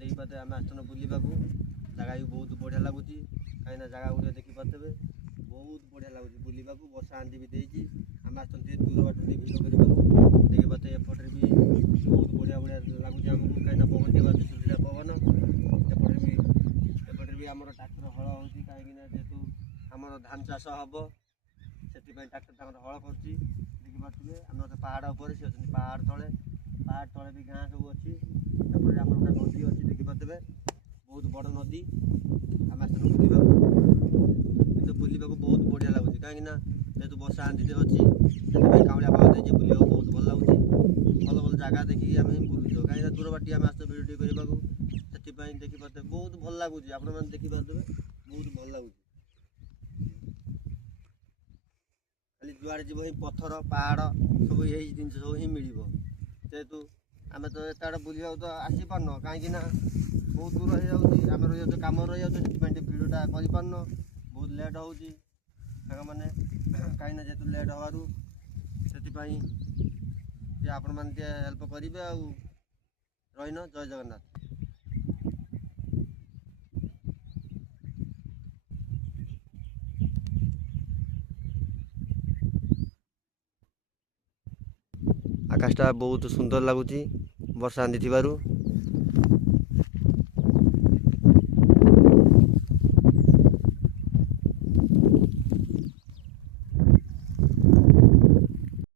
देखिपे आम आसन बुलवा जगह भी बहुत बढ़िया लगुच कहीं जगह गुड़िया देखिपे बहुत बढ़िया लगुच बुलवा वर्षा आंधी भी देती आम आसन दूर बाट भिड करने देखिपे एपटे भी बहुत बढ़िया बढ़िया लगुच आमको कहीं पवन टे बाजू सुधा पवन एपटे भी आम ट्राक्टर हल हो कहीं जेहेतु आम धान चाष हम से ट्राक्टर हल कर देखिपे आम पहाड़ उपर सी अच्छे पहाड़ तले भी गाँ सब अच्छी एपटे आम गोटे नदी अच्छी देखिपे बहुत बड़ नदी आम आसन बुलवा कि बुलवा बहुत बढ़िया लगुच कहीं जेहेतु वर्षा आंधी अच्छी से कामलिया पाग देती बुलवा बहुत भल लगुच भल भल जगह देखिए आम बुलुच कहीं दूर बाटी आम आस भिडियो करने से देखिपे बहुत भल लगुच आप देखिपे बहुत भल लगुच खाली जुआड़े जीव ही पथर पहाड़ सब यही जिन सब ही मिल जेहेतु आम तो एत बुलवा तो आसी पारन कहीं बहुत दूर हो जाम रही कम रही जाए भिडटा करपारन बहुत लेट हो मैंने कहीं जेहेतु लेट हबारू से आपण मैंने हेल्प करेंगे रहीन जय जगन्नाथ। आकाशटा बहुत सुंदर लगुच वर्षा आंधी थी